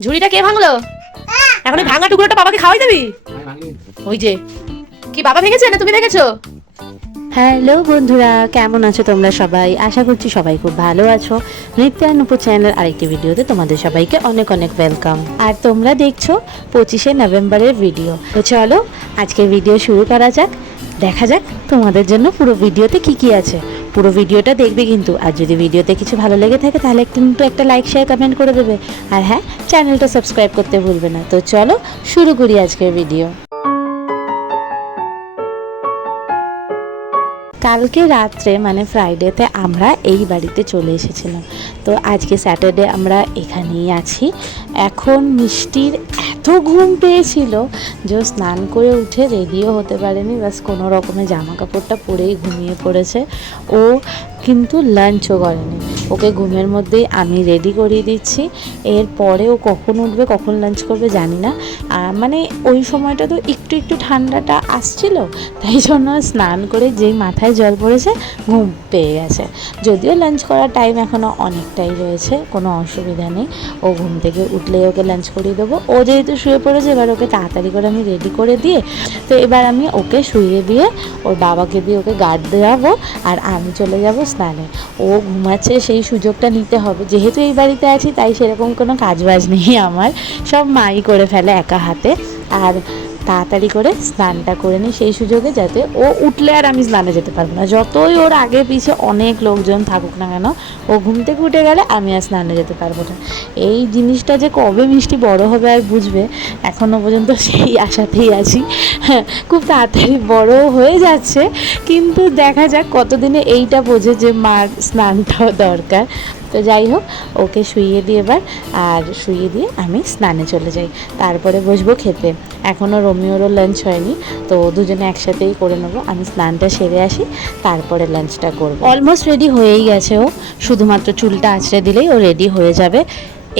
ঝুড়িটা কে ভাঙলো? এখন এই ভাঙা টুকরোটা বাবাকে খাওয়াই দিবি? ওই যে কি বাবা ভেঙেছে না তুমি ভেঙেছো? হ্যালো বন্ধুরা, কেমন আছো তোমরা সবাই? আশা করছি সবাই খুব ভালো আছো। নৃত্যানুপ চ্যানেল আরেকটি ভিডিওতে তোমাদের সবাইকে অনেক অনেক ওয়েলকাম। আর তোমরা দেখছো 25শে নভেম্বরের ভিডিও। তো চলো আজকের ভিডিও শুরু করা যাক। দেখা যাক তোমাদের জন্য পুরো ভিডিওতে কি আছে। পুরো ভিডিওটা দেখবে কিন্তু। আর যদি ভিডিওতে কিছু ভালো লেগে থাকে তাহলে কিন্তু একটা লাইক শেয়ার কমেন্ট করে দেবে। আর হ্যাঁ, চ্যানেলটা সাবস্ক্রাইব করতে ভুলবে না। তো চলো শুরু করি আজকের ভিডিও। কালকে রাত্রে মানে ফ্রাইডেতে আমরা এই বাড়িতে চলে এসেছিলাম। তো আজকে স্যাটারডে আমরা এখানেই আছি। এখন মিষ্টির এত ঘুম পেয়েছিল যে স্নান করে উঠে রেডিও হতে পারেনি, বাস কোনো রকমের জামা কাপড়টা পরেই ঘুমিয়ে পড়েছে। ও কিন্তু লাঞ্চও করেনি। ওকে ঘুমের মধ্যেই আমি রেডি করিয়ে দিচ্ছি। এরপরে ও কখন উঠবে কখন লাঞ্চ করবে জানি না। মানে ওই সময়টা তো একটু একটু ঠান্ডাটা আসছিল, তাই জন্য স্নান করে যেই মাথায় জল পড়েছে ঘুম পেয়ে গেছে। যদিও লাঞ্চ করার টাইম এখনও অনেকটাই রয়েছে, কোনো অসুবিধা নেই। ও ঘুম থেকে উঠলেই ওকে লাঞ্চ করিয়ে দেবো। ও যেহেতু শুয়ে পড়েছে এবার ওকে তাড়াতাড়ি করে আমি রেডি করে দিয়ে, তো এবার আমি ওকে শুইয়ে দিয়ে ওর বাবাকে দিয়ে ওকে গার্ড দেওয়াবো আর আমি চলে যাব স্নানে। ও ঘুমাচ্ছে সেই সুযোগটা নিতে হবে, যেহেতু এই বাড়িতে আছি তাই সেরকম কোনো কাজবাজ নেই আমার, সব মাই করে ফেলে একা হাতে। আর তাড়াতাড়ি করে স্নানটা করে নিই সেই সুযোগে, যাতে ও উঠলে আর আমি স্নানে যেতে পারবো না। যতই ওর আগে পিছে অনেক লোকজন থাকুক না কেন, ও ঘুম থেকে উঠে গেলে আমি আর স্নানে যেতে পারবো না। এই জিনিসটা যে কবে মিষ্টি বড় হবে আর বুঝবে, এখনও পর্যন্ত সেই আশাতেই আছি। হ্যাঁ, খুব তাড়াতাড়ি বড় হয়ে যাচ্ছে, কিন্তু দেখা যাক কতদিনে এইটা বোঝে যে মার স্নানটাও দরকার। তো যাই হোক, ওকে শুইয়ে দিয়ে এবার, আর শুইয়ে দিয়ে আমি স্নানে চলে যাই। তারপরে বসবো খেতে। এখনও রোমিওরও লাঞ্চ হয়নি, তো দুজনে একসাথেই করে নেবো। আমি স্নানটা সেরে আসি, তারপরে লাঞ্চটা করবো। অলমোস্ট রেডি হয়েই গেছে ও, শুধুমাত্র চুলটা আঁচড়ে দিলেই ও রেডি হয়ে যাবে।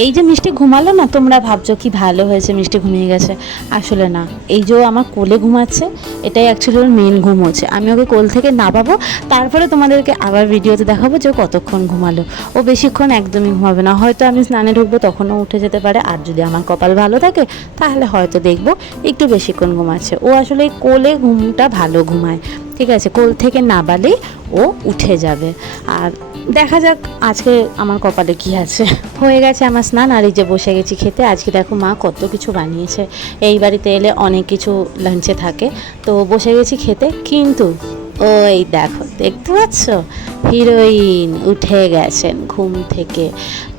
এই যে মিষ্টি ঘুমালো না, তোমরা ভাবছো কি ভালো হয়েছে মিষ্টি ঘুমিয়ে গেছে, আসলে না। এই যে ও আমার কোলে ঘুমাচ্ছে, এটাই অ্যাকচুয়ালি ওর মেন ঘুম হচ্ছে। আমি ওকে কোল থেকে নামাবো, তারপরে তোমাদেরকে আবার ভিডিওতে দেখাবো যে ও কতক্ষণ ঘুমালো। ও বেশিক্ষণ একদমই ঘুমাবে না, হয়তো আমি স্নানে ঢুকবো তখনও উঠে যেতে পারে। আর যদি আমার কপাল ভালো থাকে তাহলে হয়তো দেখবো একটু বেশিক্ষণ ঘুমাচ্ছে। ও আসলে এই কোলে ঘুমটা ভালো ঘুমায়, ঠিক আছে? কোল থেকে নামালেই ও উঠে যাবে। আর দেখা যাক আজকে আমার কপালে কি আছে। হয়ে গেছে আমার স্নান, আর এই যে বসে গেছি খেতে। আজকে দেখো মা কত কিছু বানিয়েছে। এই বাড়িতে এলে অনেক কিছু লাঞ্চে থাকে, তো বসে গেছি খেতে। কিন্তু ওই দেখো, দেখতে পাচ্ছ হিরোইন উঠে গেছেন ঘুম থেকে।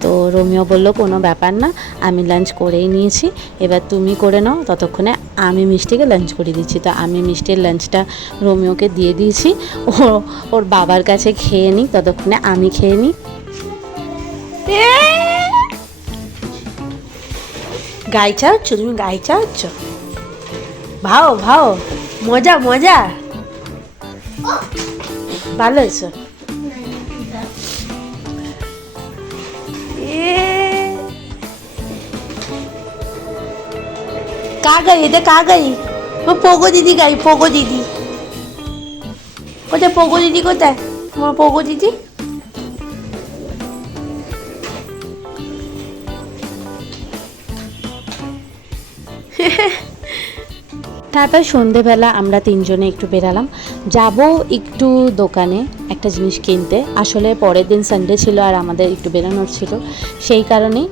তো রোমিও বলল কোনো ব্যাপার না, আমি লাঞ্চ করেই নিয়েছি, এবার তুমি করে নাও, ততক্ষণে আমি মিষ্টিকে লাঞ্চ করে দিচ্ছি। তো আমি মিষ্টির লাঞ্চটা রোমিওকে দিয়ে দিয়েছি, ও ওর বাবার কাছে খেয়ে নিই, ততক্ষণে আমি খেয়ে নিই। গাই চাচ্ছ তুমি? গাই চাচ্ছ? ভাও ভাও, মজা মজা, ভালো হয়েছে। का गई? इधर का गई? वो पोगो दीदी गई, पोगो दीदी কোথায়? পোগো দিদি কোথায়? তোমার পোগো দিদি তারপর সন্ধেবেলা আমরা তিনজনে একটু বেরালাম, যাব একটু দোকানে একটা জিনিস কিনতে। আসলে পরের দিন সানডে ছিল আর আমাদের একটু বেরোনোর ছিল, সেই কারণেই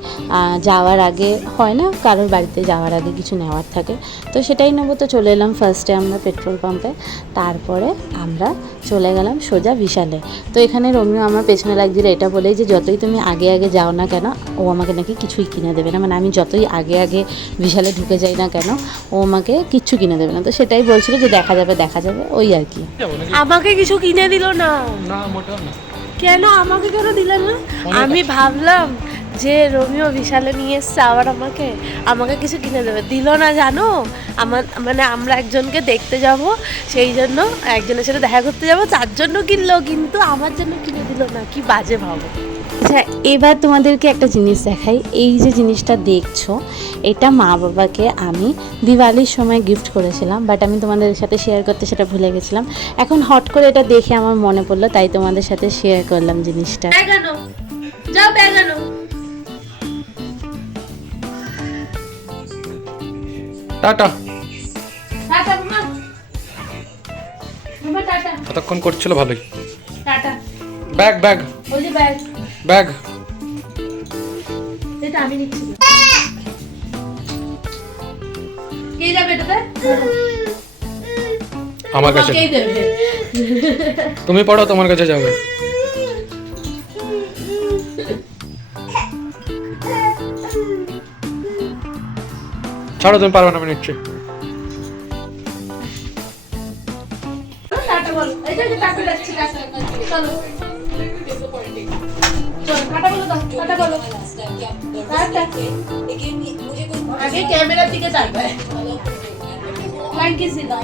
যাওয়ার আগে হয় না কারোর বাড়িতে যাওয়ার আগে কিছু নেওয়ার থাকে, তো সেটাই নেবো। তো চলে এলাম ফার্স্টে আমরা পেট্রোল পাম্পে, তারপরে আমরা চলে গেলাম সোজা বিশালে। তো এখানে রোমিও আমার পেছনে লাগছিল এটা বলেই যে যতই তুমি আগে আগে যাও না কেন, ও আমাকে নাকি কিছুই কিনে দেবে না। মানে আমি যতই আগে আগে বিশালে ঢুকে যাই না কেন, ও আমাকে কিচ্ছু কিনে দেবে না। তো সেটাই বলছিল যে দেখা যাবে দেখা যাবে, ওই আর কি। আমাকে কিছু কিনে দিল না। কেন আমাকে কেন দিলেন না? আমি ভাবলাম যে রোমিও বিশালে নিয়ে এসছে আবার আমাকে আমাকে কিছু কিনে দেবে, দিল না জানো। আমার মানে আমরা একজনকে দেখতে যাব, সেই জন্য একজনের সাথে দেখা করতে যাব, তার জন্য কিনলো, কিন্তু আমার জন্য কিনে দিল না। কি বাজে ভাবো। আচ্ছা, এবার তোমাদেরকে একটা জিনিস দেখাই। এই যে জিনিসটা দেখছো, এটা মা বাবাকে আমি দিওয়ালির সময় গিফট করেছিলাম, বাট আমি তোমাদের সাথে শেয়ার করতে সেটা ভুলে গেছিলাম। এখন হট করে এটা দেখে আমার মনে পড়লো, তাই তোমাদের সাথে শেয়ার করলাম জিনিসটা। ব্যাগ আনো, যাও ব্যাগ আনো। টাটা। টাটা মামা। মামা টাটা। কতক্ষণ করছিল ভালোই। টাটা। ব্যাগ ব্যাগ ওই যে ব্যাগ। ব্যাগ এটা আমি নিচ্ছি। কে যাবে এটাতে? আমার কাছে। কে দেবে? তুমি পড়ো, তোমার কাছে যাবে। ছাড়ো, তুমি পারবে না, আমি নিচ্ছি। টাটা বলো। এই যে টাটা যাচ্ছি, টাটা। চলো। চলো, টাটা বলো দাও, টাটা বলো। টাটা। আগে ক্যামেরার দিকে তাকাবে। থ্যাংক ইউ সিনা।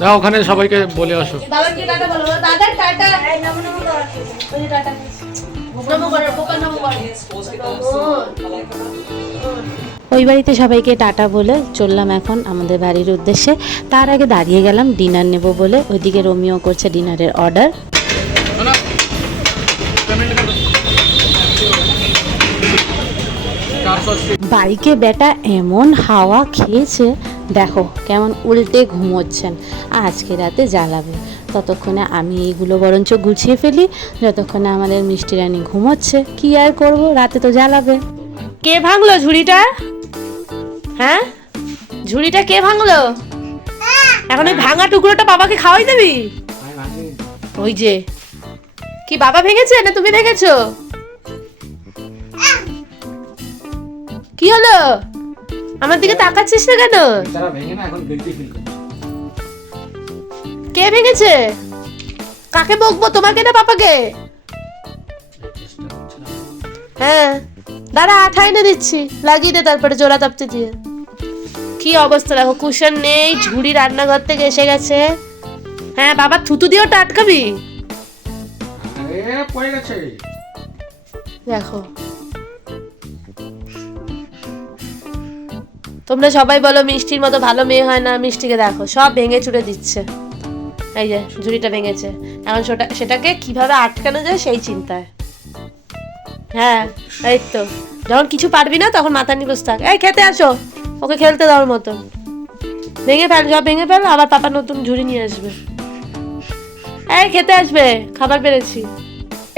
না, ওখানে সবাইকে বলে আসো। বাবাকে টাটা বলো। দাদা টাটা। এই নমো নমো করো। ওই যে টাটা। নমো করো, পোকা নমো করো। ওই বাড়িতে সবাইকে টাটা বলে চললাম এখন আমাদের বাড়ির উদ্দেশ্যে। তার আগে দাঁড়িয়ে গেলাম ডিনার নেব বলে। ওইদিকে রোমিও করছে ডিনারের অর্ডার। বাইকে বেটা এমন হাওয়া খেয়েছে, দেখো কেমন উল্টে ঘুমোচ্ছেন। আজকে রাতে জ্বালাবে। ততক্ষণে আমি এইগুলো বরঞ্চ গুছিয়ে ফেলি, যতক্ষণে আমাদের মিষ্টি রানী ঘুমোচ্ছে। কি আর করব, রাতে তো জ্বালাবে। কে ভাঙলো ঝুড়িটা? হ্যাঁ, ঝুড়িটা কে ভাঙলো? এখন ওই ভাঙা টুকরোটা বাবাকে খাওয়াই দিবি? ওই যে, কি বাবা ভেঙেছে না তুমি ভেঙেছো? কি হলো? আমার দিকে তাকাচ্ছিস না কেন? কে ভেঙেছে? কাকে বকবো, তোমাকে না পাপাকে? হ্যাঁ, দাঁড়া আঠা এনে দিচ্ছি, লাগিয়ে দে তারপরে জোড়া তাপতে দিয়ে। কি অবস্থা দেখো, কুশন নেই, ঝুড়ি রান্নাঘর থেকে এসে গেছে। হ্যাঁ বাবা, থুতু দিয়েও টাটকাবি। দেখো, তোমরা সবাই বলো মিষ্টির মতো ভালো মেয়ে হয় না। মিষ্টিকে দেখো সব ভেঙে চুরে দিচ্ছে। এই যে ঝুড়িটা ভেঙেছে, এখন সেটাকে কিভাবে আটকানো যায় সেই চিন্তায়। হ্যাঁ এই তো, যখন কিছু পারবি না তখন মাথা নিবস থাক। এই খেতে আসো, ওকে খেলতে দেওয়ার মতন। ভেঙে ফেল, সব ভেঙে ফেল, আবার পাপা নতুন ঝুড়ি নিয়ে আসবে। এই খেতে আসবে, খাবার পেরেছি।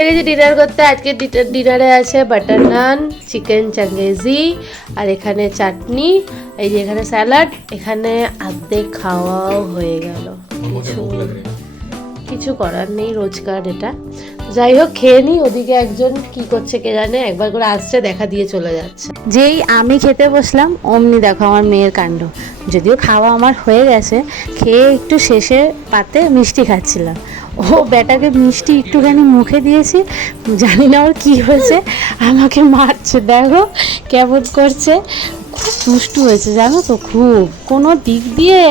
এই যে ডিনার করতে, আজকে ডিনারে আছে বাটার নান, চিকেন চাঙ্গেজি, আর এখানে চাটনি, এই যে এখানে স্যালাড। এখানে আর্ধেক খাওয়াও হয়ে গেল। কিছু করার নেই, রোজকার এটা। যাই হোক, খেয়ে নি। ওদিকে একজন কি করছে কে জানে, একবার করে আসছে, দেখা দিয়ে চলে যাচ্ছে। যেই আমি খেতে বসলাম অমনি দেখো আমার মেয়ের কাণ্ড। যদিও খাওয়া আমার হয়ে গেছে, খেয়ে একটু শেষে পাতে মিষ্টি খাচ্ছিলাম, ও বেটাকে মিষ্টি একটুখানি মুখে দিয়েছি, জানি না ওর কী হয়েছে, আমাকে মারছে। দেখো কেমন করছে, খুব দুষ্টু হয়েছে জানো তো, খুব কোনো দিক দিয়ে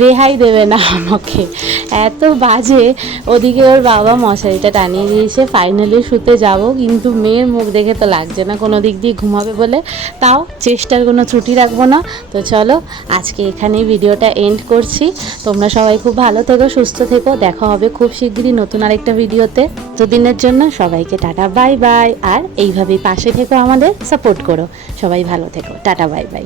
রেহাই দেবে না আমাকে, এত বাজে। ওদিকে ওর বাবা মশারিটা টানিয়ে দিয়েছে, ফাইনালি শুতে যাব, কিন্তু মেয়ের মুখ দেখে তো লাগছে না কোনো দিক দিয়ে ঘুমাবে বলে। তাও চেষ্টার কোনো ত্রুটি রাখবো না। তো চলো আজকে এখানেই ভিডিওটা এন্ড করছি। তোমরা সবাই খুব ভালো থেকো, সুস্থ থেকো। দেখা হবে খুব শিগগিরই নতুন আরেকটা ভিডিওতে। ততদিনের জন্য সবাইকে টাটা বাই বাই। আর এইভাবেই পাশে থেকো, আমাদের সাপোর্ট করো। সবাই ভালো থেকো, টাটা বাই বাই।